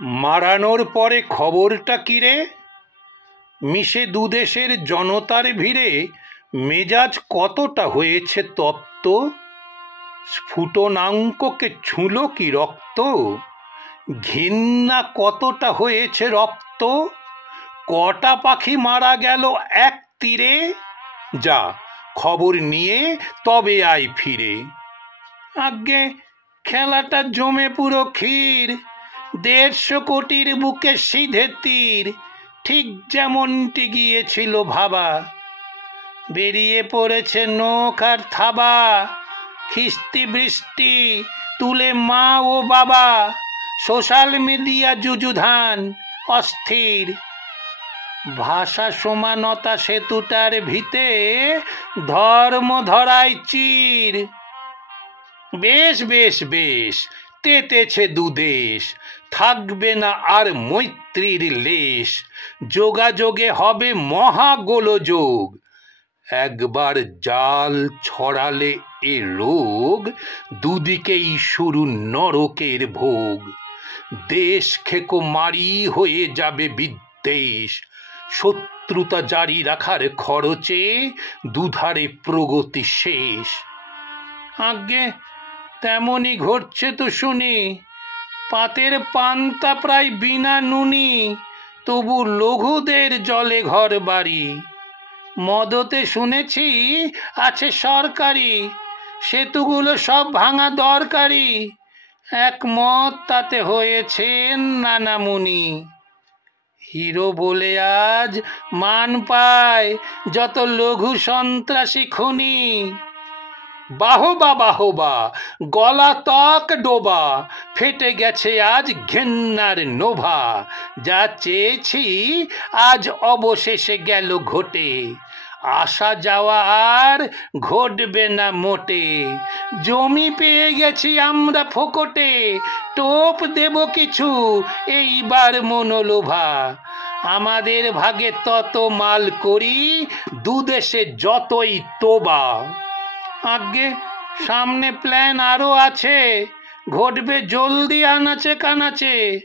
মারানোর পরে খবরটা কিরে? মিশে দুদেশের জনতার ভিড়ে মেজাজ কতটা হয়েছে তপ্ত। স্ফুটনাঙ্ককে ছুঁলো কি রক্ত? ঘৃণা কতটা হয়েছে রপ্ত। কটা পাখি মারা গেল এক তীরে। যা খবর নিয়ে তবে আয় ফিরে। আজ্ঞে খেলাটা জমে পুরো ক্ষীর। 150 কোটির বুকে সিধে তীর, ঠিক যেমনটি গিয়েছিল ভাবা। বেরিয়ে পড়েছে নৌক আর থাবা। খিস্তি বৃষ্টি তুলে মা ও বাবা। সোশ্যাল মিডিয়া যুযুধান অস্থির। ভাষা সমানতা সেতুটার ভিতে ধর্ম ধরায় চির। বেশ বেশ বেশ তেতেছে দুদেশ, থাকবে না আর মৈত্রীর লেশ। যোগাযোগে হবে মহাগোলযোগ। একবার জাল ছড়ালে এ রোগ, দুদিকেই শুরু নরকের ভোগ। দেশ খেকো মারি হয়ে যাবে বিদ্বেষ। শত্রুতা জারি রাখার খরচে দুধারে প্রগতি শেষ। আজ্ঞে তেমনই ঘটছে তো শুনি। পাতের পান্তা প্রায় বিনা নুনি, তবু লঘুদের জলে ঘর বাড়ি। মদতে শুনেছি আছে সরকারি, সেতুগুলো সব ভাঙা দরকারি। একমত তাতে হয়েছেন নানামুনি। হিরো বলে আজ মান পায় যত লঘু সন্ত্রাসী খুনি। বাহবা বাহবা গলা তক ডোবা, ফেটে গেছে আজ ঘেন্নার নোভা। যা চেয়েছি আজ অবশেষে গেল ঘটে। আসা যাওয়া আর ঘটবে না মোটে। জমি পেয়ে গেছি আমরা ফোকটে। টোপ দেব কিছু এইবার মনোলোভা। আমাদের ভাগে তত মাল করি, দুদেশে যতই তোবা। আজ্ঞে সামনে প্ল্যান আরো আছে, ঘটবে জলদি আনাচে কানাচে।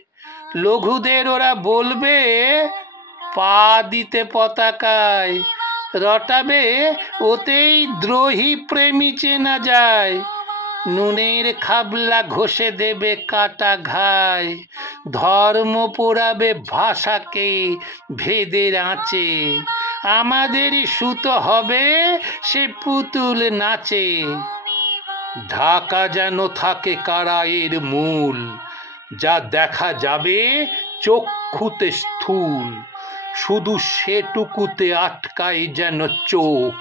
লঘুদের ওরা বলবে পা দিতে পতাকায়। রটাবে ওতেই দ্রোহী প্রেমী চেনা যায়। নুনের খাবলা ঘষে দেবে কাটা ঘায়। ধর্ম পোড়াবে ভাষাকে ভেদের আঁচে। আমাদেরই সুতো হবে সে পুতুল নাচে। ঢাকা যেন থাকে কারায়ের মূল, যা দেখা যাবে চক্ষুতে স্থূল। শুধু সেটুকুতে আটকায় যেন চোখ।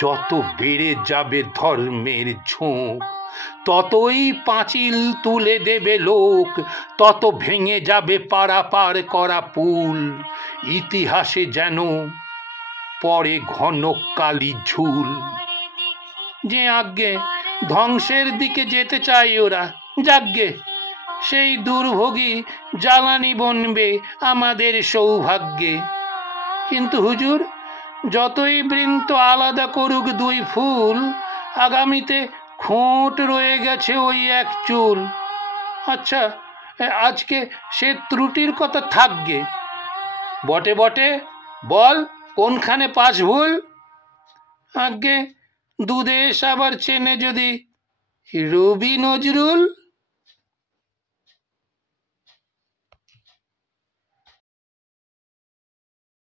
যত বেড়ে যাবে ধর্মের ঝোঁক, ততই পাঁচিল তুলে দেবে লোক। তত ভেঙে যাবে পারাপার করা পুল। ইতিহাসে যেন পরে ঘন কালি ঝুল। যে আজ্ঞে ধ্বংসের দিকে যেতে চাই ওরা, যাজ্ঞে সেই দুর্ভোগী জ্বালানি বনবে আমাদের সৌভাগ্যে। কিন্তু হুজুর, যতই বৃন্ত আলাদা করুক দুই ফুল, আগামীতে খোঁট রয়ে গেছে ওই এক চুল। আচ্ছা আজকে সে ত্রুটির কথা থাকবে। বটে বটে বল কোনখানে পাস ভুল? আজ্ঞে দুদেশ আবার চেনে যদি রবি নজরুল।